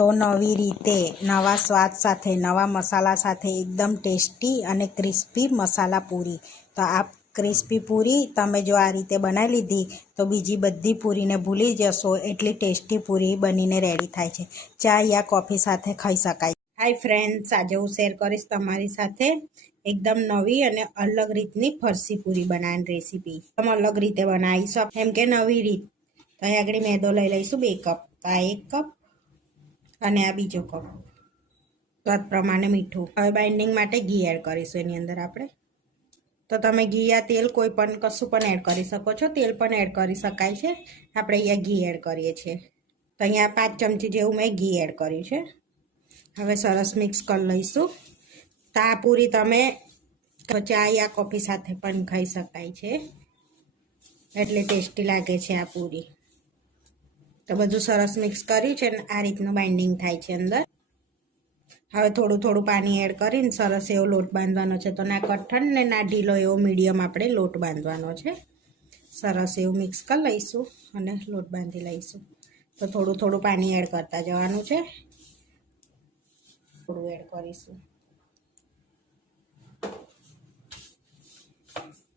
તો નવી રીતે નવા સ્વાદ સાથે નવા મસાલા સાથે એકદમ ટેસ્ટી અને ક્રિસ્પી મસાલા પૂરી. તો આ ક્રિસ્પી પૂરી તમે જો આ રીતે બનાવી લીધી તો બીજી બધી પૂરીને ભૂલી જશો, એટલી ટેસ્ટી પૂરી બનીને રેડી થાય છે. ચા યા કોફી સાથે ખાઈ શકાય. હાય ફ્રેન્ડ્સ, આજે હું શેર કરીશ તમારી સાથે એકદમ નવી અને અલગ રીતની ફરસી પૂરી બનાવવાની રેસીપી. તમે અલગ રીતે બનાવીશું એમ કે નવી રીત. તો અહીં આગળ મેદો લઈ લઈશું 2 કપ. તો આ 1 કપ અને આ બીજો કપ. સ્વાદ પ્રમાણે મીઠું. હવે બાઇન્ડિંગ માટે ઘી એડ કરીશું એની અંદર આપણે. તો તમે ઘી યા તેલ કોઈ પણ કશું પણ એડ કરી શકો છો. તેલ પણ એડ કરી શકાય છે. આપણે અહીંયા ઘી એડ કરીએ છીએ. તો અહીંયા 5 ચમચી જેવું મેં ઘી એડ કર્યું છે. હવે સરસ મિક્સ કરી લઈશું. તો આ પૂરી તમે ચા યા કોફી સાથે પણ ખાઈ શકાય છે, એટલે ટેસ્ટી લાગે છે આ પૂરી. તો બધું સરસ મિક્સ કર્યું છે ને આ રીતનું બાઇન્ડિંગ થાય છે અંદર. હવે થોડું થોડું પાણી એડ કરીને સરસ એવો લોટ બાંધવાનો છે. તો ના કઠણ ને ના ઢીલો એવો મીડિયમ આપણે લોટ બાંધવાનો છે. સરસ એવું મિક્સ કરી લઈશું અને લોટ બાંધી લઈશું. તો થોડું થોડું પાણી એડ કરતા જવાનું છે. થોડું એડ કરીશું.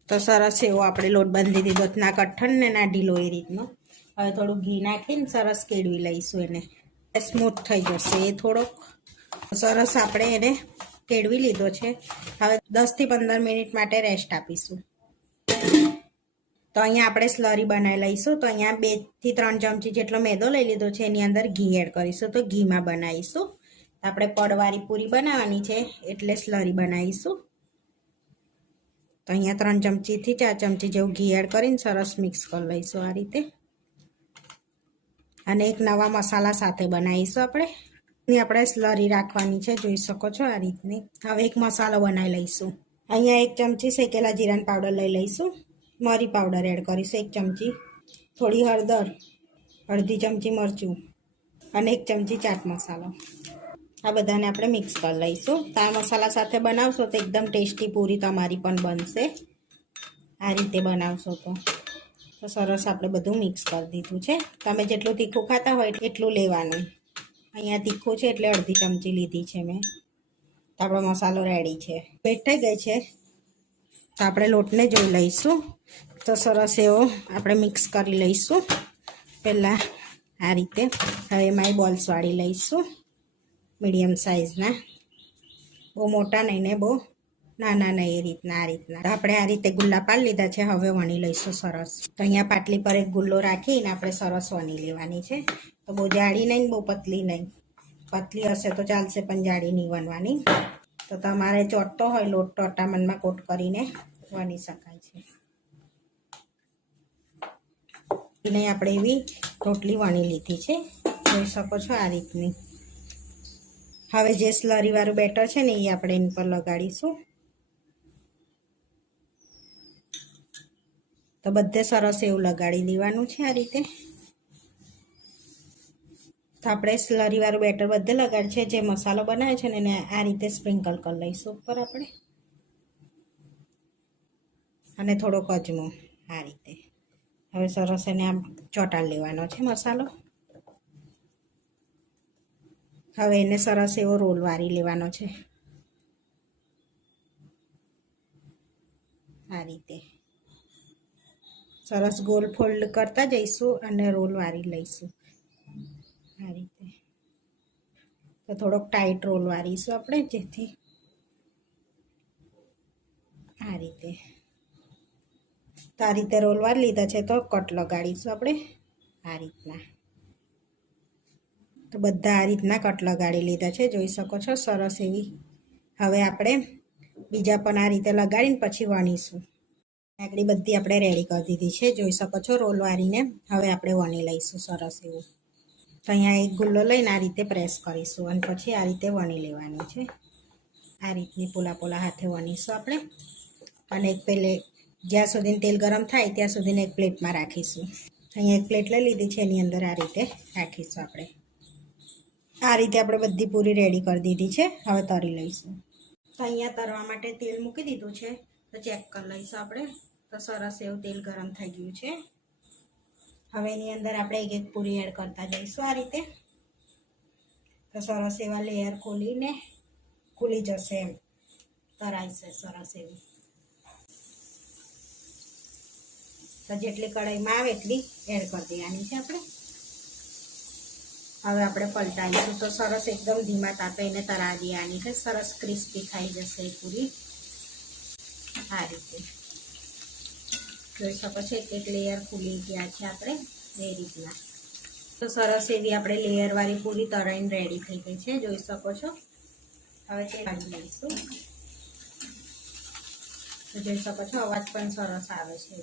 તો સરસ એવો આપણે લોટ બાંધી દીધો, ના કઠણ ને ના ઢીલો એ રીતનો. હવે થોડું ઘી નાખીને સરસ કેળવી લઈશું એને. સ્મૂથ થઈ જશે એ થોડોક. સરસ આપણે એને કેળવી લીધો છે. હવે 10 થી 15 મિનિટ માટે રેસ્ટ આપીશું. તો અહીંયા આપણે સ્લરી બનાવી લઈશું. તો અહીંયા 2 થી 3 ચમચી જેટલો મેદો લઈ લીધો છે. એની અંદર ઘી એડ કરીશું. તો ઘીમાં બનાવીશું. આપણે પડવાળી પૂરી બનાવવાની છે એટલે સ્લરી બનાવીશું. તો અહીંયા 3 ચમચી થી 4 ચમચી જેવું ઘી એડ કરીને સરસ મિક્સ કરી લઈશું આ રીતે. અને એક નવા મસાલા સાથે બનાવીશું આપણે. આપણે સ્લરી રાખવાની છે, જોઈ શકો છો આ રીતની. હવે એક મસાલો બનાવી લઈશું. અહીંયા 1 ચમચી શેકેલા જીરાનો પાવડર લઈ લઈશું. મરી પાવડર એડ કરીશું 1 ચમચી. થોડી હળદર, અડધી ચમચી મરચું અને 1 ચમચી ચાટ મસાલો. આ બધાને આપણે મિક્સ કરી લઈશું. તો આ મસાલા સાથે બનાવશો તો એકદમ ટેસ્ટી પૂરી તમારી પણ બનશે. આ રીતે બનાવશો તો સરસ આપણે બધું મિક્સ કરી દીધું છે. તમે જેટલું તીખું ખાતા હોય એટલું લેવાનું. અહીંયા તીખું છે એટલે અડધી ચમચી લીધી છે મેં. તો આપણો મસાલો રેડી છે. વેટ થઈ ગઈ છે. તો આપણે લોટને જોઈ લઈશું. તો સરસ એવો આપણે મિક્સ કરી લઈશું પહેલાં આ રીતે. હવે એમાં બોલ્સ વાળી લઈશું મીડિયમ સાઇઝના. બહુ મોટા નહીં ને બહુ નાના નહીં, એ રીતના. આ રીતના આપણે આ રીતે ગુલ્લા પાડી લીધા છે. હવે વણી લઈશું સરસ. તો અહીંયા પાટલી પર એક ગુલ્લો રાખીને આપણે સરસ વણી લેવાની છે. તો બહુ જાડી નહીં, બહુ પતલી નહીં. પતલી હશે તો ચાલશે પણ જાડી નહીં વણવાની. તો તમારે ચોટતો હોય લોટ તો અટામણમાં કોટ કરીને વણી શકાય છે. નહીં આપણે એવી રોટલી વણી લીધી છે, જોઈ શકો છો આ રીતની. હવે જે સ્લરીવાળું બેટર છે ને એ આપણે એની પર લગાડીશું. તો બધે સરસ એવું લગાડી દેવાનું છે આ રીતે. તો આપણે સ્લરીવાળું બેટર બધે લગાડ છે. જે મસાલો બનાવે છે ને એને આ રીતે સ્પ્રિંકલ કરી લઈશું ઉપર આપણે. અને થોડોક અજમો આ રીતે. હવે સરસ એને આમ ચોંટાડી લેવાનો છે મસાલો. હવે એને સરસ એવો રોલ વાળી લેવાનો છે આ રીતે. સરસ ગોલ ફોલ્ડ કરતા જઈશું અને રોલ વાળી લઈશું આ રીતે. તો થોડોક ટાઈટ રોલ વાળીશું આપણે, જેથી આ રીતે. તો આ રીતે રોલ વાળી લીધા છે. તો કટ લગાડીશું આપણે આ રીતના. તો બધા આ રીતના કટ લગાડી લીધા છે, જોઈ શકો છો સરસ એવી. હવે આપણે બીજા પણ આ રીતે લગાડીને પછી વણીશું. આગળ બધી આપણે રેડી કરી દીધી છે, જોઈ શકો છો રોલ વાળીને. હવે આપણે વણી લઈશું સરસ એવું. તો અહીંયા એક ગુલ્લો લઈને આ રીતે પ્રેસ કરીશું અને પછી આ રીતે વણી લેવાની છે. આ રીતની પોલા પોલા હાથે વણીશું આપણે. અને એક જ્યાં સુધી તેલ ગરમ થાય ત્યાં સુધી એક પ્લેટમાં રાખીશું. અહીંયા એક પ્લેટ લઈ લીધી છે, એની અંદર આ રીતે રાખીશું આપણે. આ રીતે આપણે બધી પૂરી રેડી કરી દીધી છે. હવે તળી લઈશું. તો અહીંયા તળવા માટે તેલ મૂકી દીધું છે. તો ચેક કરી લઈશું આપણે. તો સરસ એવું તેલ ગરમ થઈ ગયું છે. હવે એની અંદર આપણે એક એક પૂરી એડ કરતા જઈશું આ રીતે. તો સરસ એવા લેયર ખોલીને ખુલી જશે એમ, તરાઈશે સરસ એવી. તો જેટલી કઢાઈમાં આવે એટલી એડ કરી દેવાની છે આપણે. હવે આપણે પલટાવીશું તો સરસ એકદમ ધીમા તાપે એને તરા દેવાની છે. સરસ ક્રિસ્પી થઈ જશે એ પૂરી. આ રીતે જોઈ શકો છો એક લેયર ખુલી ગયા છે આપણે એ રીતના. તો સરસ એવી આપણે લેયરવાળી પૂરી તળાઈને રેડી થઈ ગઈ છે, જોઈ શકો છો. હવે તે કાઢી લઈશું. તો જોઈ શકો છો અવાજ પણ સરસ આવે છે.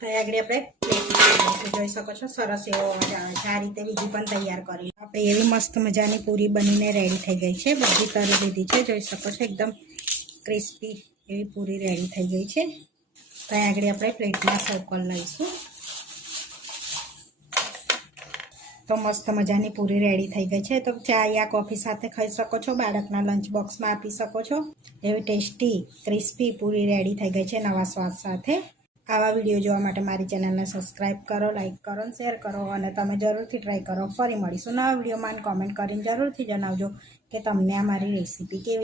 તો આગળ આપણે પ્લેટ જોઈ શકો છો સરસ એવો અવાજ આવે છે. આ રીતે બીજી પણ તૈયાર કરી આપણે. એવી મસ્ત મજાની પૂરી બનીને રેડી થઈ ગઈ છે. બધી તળી લીધી છે, જોઈ શકો છો એકદમ ક્રિસ્પી એવી પૂરી રેડી થઈ ગઈ છે. તો આગળ આપણે પ્લેટમાં સર્વ કરી લઈશું. તો મસ્ત મજાની પૂરી રેડી થઈ ગઈ છે. તો ચા યા કોફી સાથે ખાઈ શકો છો, બાળકના લંચ બોક્સમાં આપી શકો છો. એવી ટેસ્ટી ક્રિસ્પી પૂરી રેડી થઈ ગઈ છે નવા સ્વાદ સાથે. આવા વિડીયો જોવા માટે મારી ચેનલને સબસ્ક્રાઈબ કરો, લાઈક કરો, શેર કરો અને તમે જરૂરથી ટ્રાય કરો. ફરી મળીશું નવા વિડીયોમાં. કોમેન્ટ કરીને જરૂરથી જણાવજો કે તમને આ મારી રેસીપી કેવી